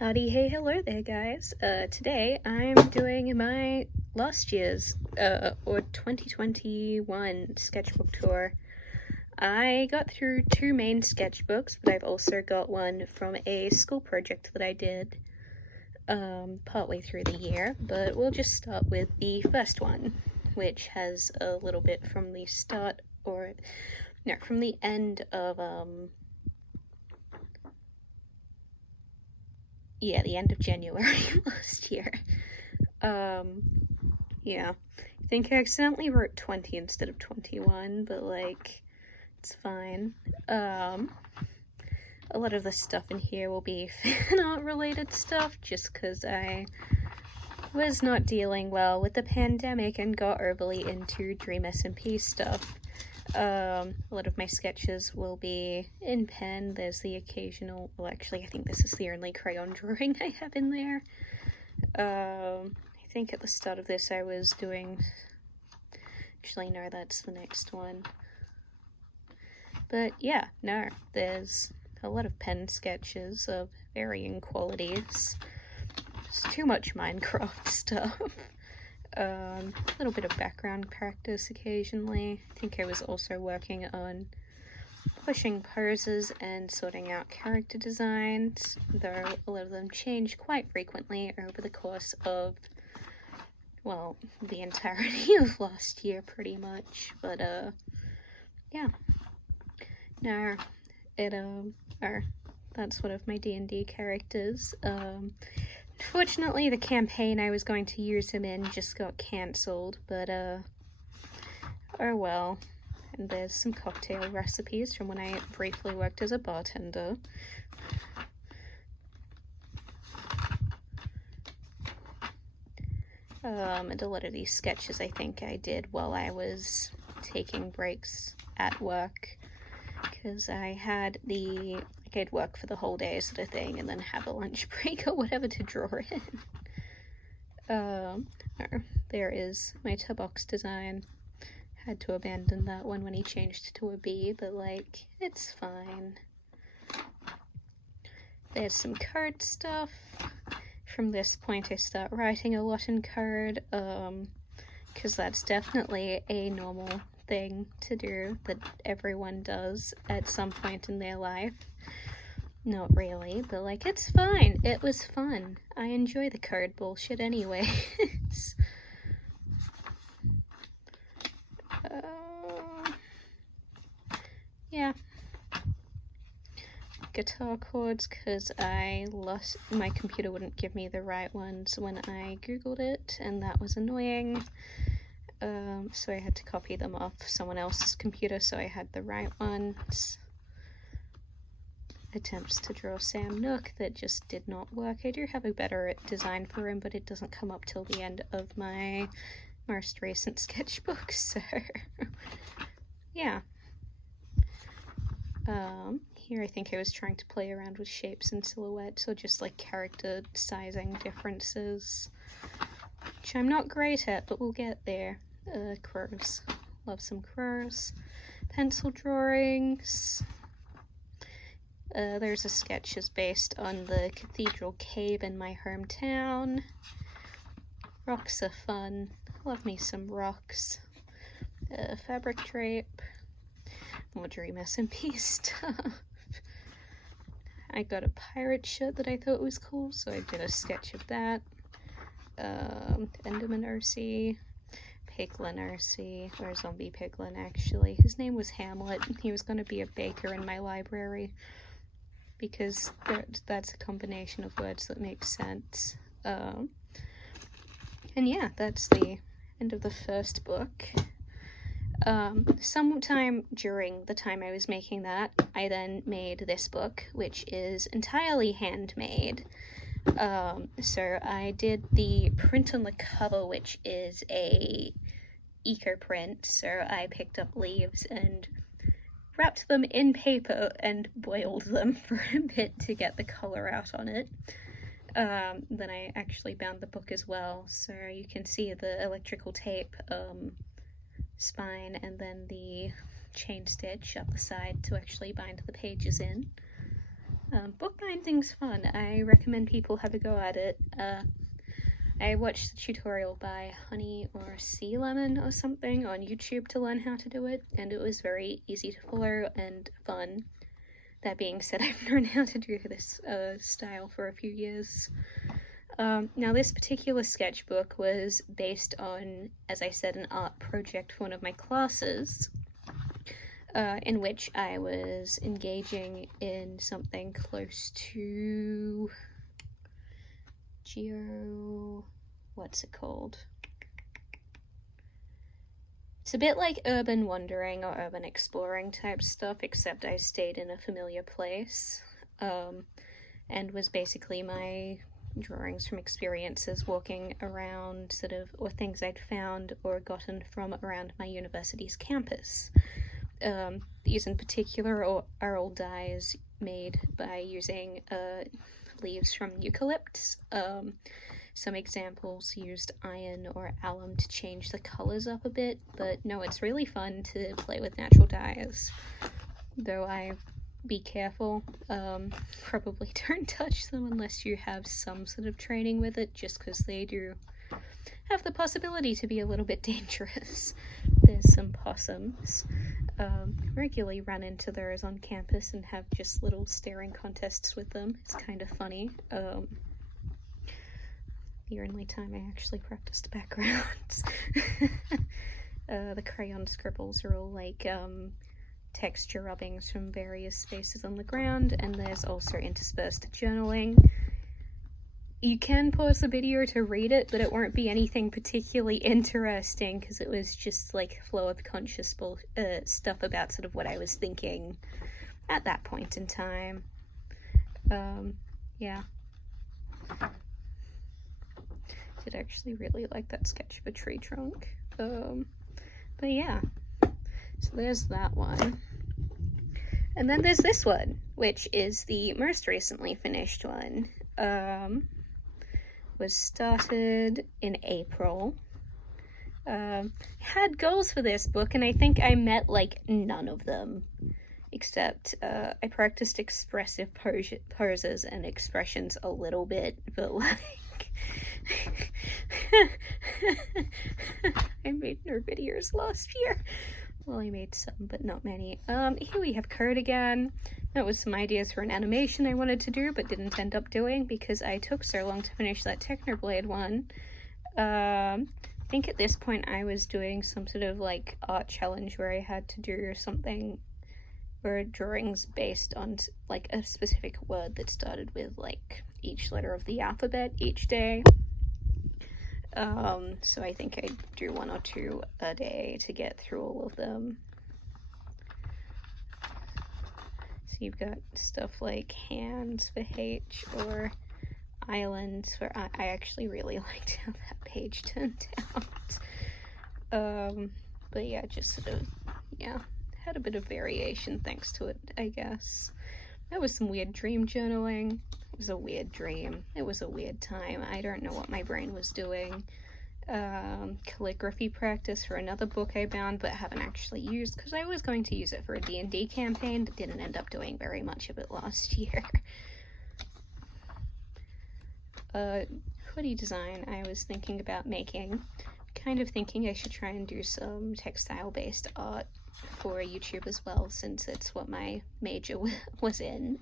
Howdy, hey, hello there, guys. Today I'm doing my last year's, or 2021 sketchbook tour. I got through two main sketchbooks, but I've also got one from a school project that I did, partway through the year, but we'll just start with the first one, which has a little bit from the start, or, no, from the end of, yeah, the end of January last year. Yeah, I think I accidentally wrote 20 instead of 21, but like, it's fine. A lot of the stuff in here will be fan art related stuff, just because I was not dealing well with the pandemic and got overly into Dream SMP stuff. A lot of my sketches will be in pen. There's the occasional, well, actually I think this is the only crayon drawing I have in there. I think at the start of this I was doing, actually no, that's the next one. But yeah, no, there's a lot of pen sketches of varying qualities. It's too much Minecraft stuff. A little bit of background practice occasionally. I think I was also working on pushing poses and sorting out character designs, though a lot of them change quite frequently over the course of, well, the entirety of last year pretty much. But yeah, no, that's one of my D&D characters. Fortunately, the campaign I was going to use him in just got cancelled, but oh well. And there's some cocktail recipes from when I briefly worked as a bartender. And a lot of these sketches I think I did while I was taking breaks at work, because I had I'd work for the whole day sort of thing, and then have a lunch break or whatever to draw in. There is my Tubox design. Had to abandon that one when he changed to a bee, but like, it's fine. There's some card stuff. From this point I start writing a lot in card, because that's definitely a normal thing to do that everyone does at some point in their life. Not really, but like, it's fine. It was fun. I enjoy the card bullshit anyways. Yeah. Guitar chords, because my computer wouldn't give me the right ones when I googled it, and that was annoying. So I had to copy them off someone else's computer so I had the right ones. Attempts to draw Sam Nook that just did not work. I do have a better design for him, but it doesn't come up till the end of my most recent sketchbook, so yeah. Here I think I was trying to play around with shapes and silhouettes, or just like character sizing differences, which I'm not great at, but we'll get there. Crows. Love some crows. Pencil drawings. There's a sketch is based on the cathedral cave in my hometown. Rocks are fun. Love me some rocks. Fabric drape. More Dream SMP stuff. I got a pirate shirt that I thought was cool, so I did a sketch of that. Enderman Ursi. Piglin Ursi, or Zombie Piglin actually. His name was Hamlet. He was going to be a baker in my library, because that's a combination of words that makes sense. And yeah, that's the end of the first book. Sometime during the time I was making that, I then made this book, which is entirely handmade. So I did the print on the cover, which is a eco print, so I picked up leaves and wrapped them in paper and boiled them for a bit to get the color out on it. Then I actually bound the book as well, so you can see the electrical tape spine and then the chain stitch up the side to actually bind the pages in. Bookbinding's fun. I recommend people have a go at it. I watched the tutorial by Honey or Sea Lemon or something on YouTube to learn how to do it, and it was very easy to follow and fun. That being said, I've known how to do this style for a few years. Now this particular sketchbook was based on, as I said, an art project for one of my classes, in which I was engaging in something close to what's it called? It's a bit like urban wandering or urban exploring type stuff, except I stayed in a familiar place, and was basically my drawings from experiences walking around, sort of, or things I'd found or gotten from around my university's campus. These in particular are all dyes made by using leaves from eucalypts. Some examples used iron or alum to change the colors up a bit, but no, it's really fun to play with natural dyes. Though be careful, probably don't touch them unless you have some sort of training with it, just because they do have the possibility to be a little bit dangerous. There's some possums. Regularly run into those on campus and have just little staring contests with them. It's kind of funny. The only time I actually practiced backgrounds. The crayon scribbles are all like texture rubbings from various spaces on the ground, and there's also interspersed journaling. You can pause the video to read it, but it won't be anything particularly interesting because it was just like flow of conscious stuff about sort of what I was thinking at that point in time. Yeah. Did actually really like that sketch of a tree trunk. But yeah, so there's that one. And then there's this one, which is the most recently finished one. Was started in April. Had goals for this book, and I think I met like none of them, except I practiced expressive poses and expressions a little bit, but like I made no videos last year. Well, I made some, but not many. Here we have Cardigan. That was some ideas for an animation I wanted to do, but didn't end up doing because I took so long to finish that Technoblade one. I think at this point I was doing some sort of like art challenge where I had to do something, or drawings based on like a specific word that started with like each letter of the alphabet each day. So I think I do 1 or 2 a day to get through all of them. So you've got stuff like hands for H, or islands for I. I actually really liked how that page turned out. But yeah, just sort of, yeah, had a bit of variation thanks to it, I guess. That was some weird dream journaling. It was a weird dream. It was a weird time. I don't know what my brain was doing. Calligraphy Practice for another book I bound but haven't actually used because I was going to use it for a D&D campaign but didn't end up doing very much of it last year. Hoodie Design I was thinking about making. Kind of thinking I should try and do some textile-based art for YouTube as well, since it's what my major was in.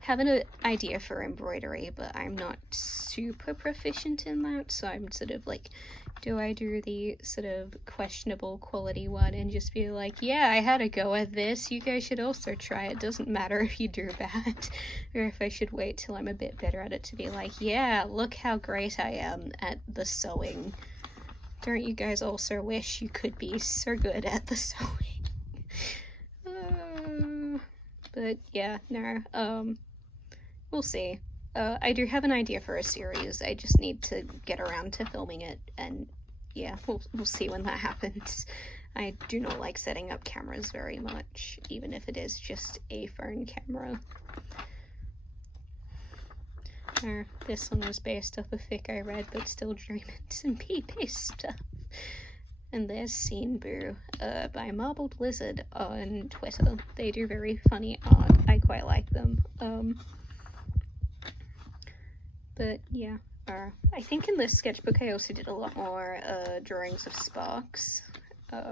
Have an idea for embroidery, but I'm not super proficient in that, so I'm sort of like, do I do the sort of questionable quality one and just be like, yeah, I had a go at this, you guys should also try it, doesn't matter if you do bad, or if I should wait till I'm a bit better at it to be like, yeah, look how great I am at the sewing. Don't you guys also wish you could be so good at the sewing? But yeah, no, we'll see. I do have an idea for a series. I just need to get around to filming it, and yeah, we'll see when that happens. I do not like setting up cameras very much, even if it is just a phone camera. This one was based off a fic I read, but still dreaming some pea-based stuff. And there's Scene Boo by Marbled Lizard on Twitter. They do very funny art. I quite like them. But yeah, I think in this sketchbook I also did a lot more drawings of sparks. There's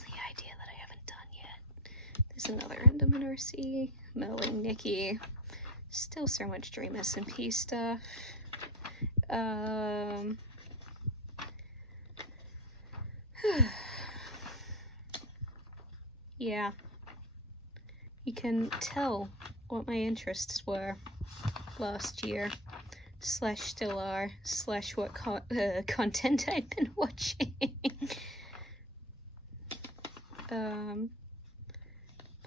the idea that I haven't done yet. There's another Enderman, Merlin, Nikki. Still so much Dream SMP stuff. Yeah, you can tell what my interests were last year, / still are, / what content I've been watching.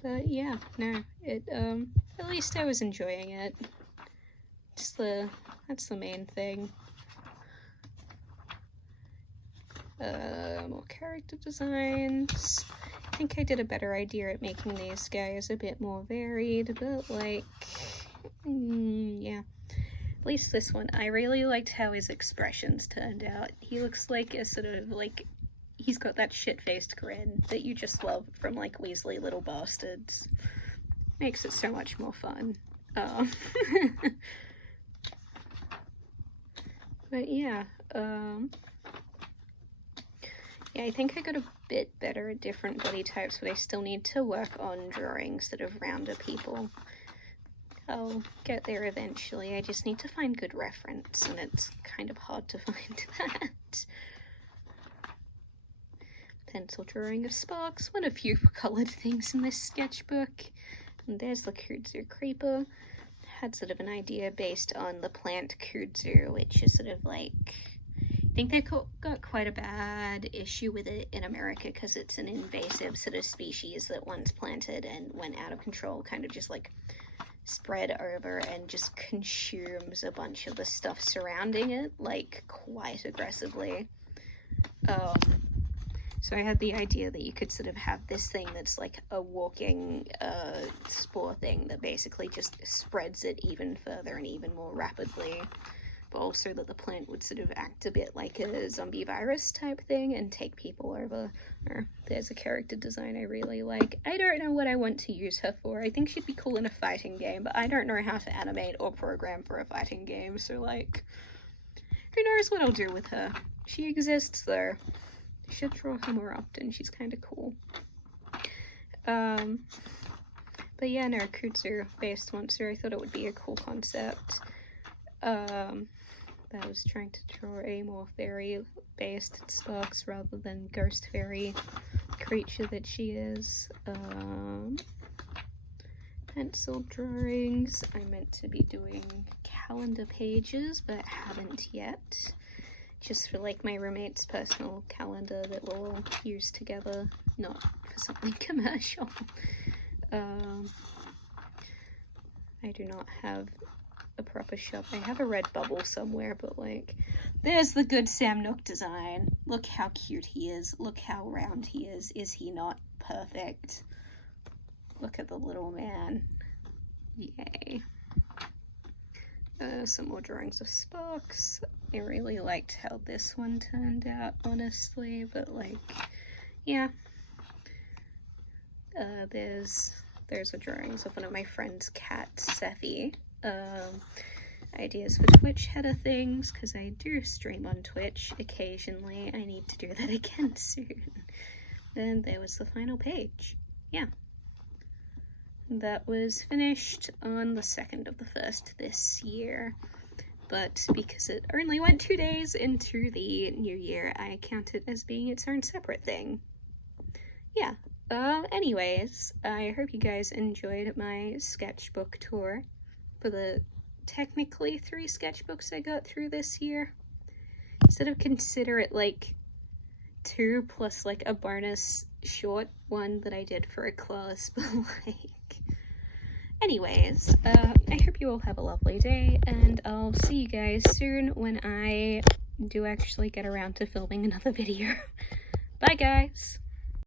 But yeah, no, at least I was enjoying it. That's the main thing. More character designs. I think I did a better idea at making these guys a bit more varied, but like, yeah. At least this one, I really liked how his expressions turned out. He looks like a sort of like, he's got that shit-faced grin that you just love from like Weasley Little Bastards. Makes it so much more fun. But yeah, yeah, I think I got a bit better at different body types, but I still need to work on drawing sort of rounder people. I'll get there eventually. I just need to find good reference, and it's kind of hard to find that. Pencil drawing of sparks. One of few colored things in this sketchbook. And there's the kudzu creeper. Had sort of an idea based on the plant kudzu, which is sort of like, I think they got quite a bad issue with it in America because it's an invasive sort of species that once planted and went out of control kind of just like spread over and just consumes a bunch of the stuff surrounding it, like quite aggressively. So I had the idea that you could sort of have this thing that's like a walking spore thing that basically just spreads it even further and even more rapidly, but also that the plant would sort of act a bit like a zombie virus type thing and take people over. There's a character design I really like. I don't know what I want to use her for. I think she'd be cool in a fighting game, but I don't know how to animate or program for a fighting game, so like, who knows what I'll do with her. She exists though. I should draw her more often, she's kind of cool. But yeah, no, kudzu based monster, I thought it would be a cool concept. I was trying to draw a more fairy-based sparks rather than ghost fairy creature that she is. Pencil drawings. I meant to be doing calendar pages, but haven't yet. Just for like my roommate's personal calendar that we'll all use together, not for something commercial. I do not have a proper shop. I have a red bubble somewhere, but like, there's the good Sam Nook design. Look how cute he is. Look how round he is. Is he not perfect? Look at the little man. Yay. Some more drawings of sparks. I really liked how this one turned out, honestly, but like, yeah. There's a drawings of one of my friend's cats, Seffi. Ideas for Twitch header things, because I do stream on Twitch occasionally. I need to do that again soon. Then there was the final page. Yeah. That was finished on the 2nd of the 1st this year, but because it only went 2 days into the new year, I count it as being its own separate thing. Yeah, anyways, I hope you guys enjoyed my sketchbook tour for the technically 3 sketchbooks I got through this year. Sort of consider it like 2 plus like a bonus short one that I did for a class, but like, anyways, I hope you all have a lovely day, and I'll see you guys soon when I do actually get around to filming another video. Bye guys!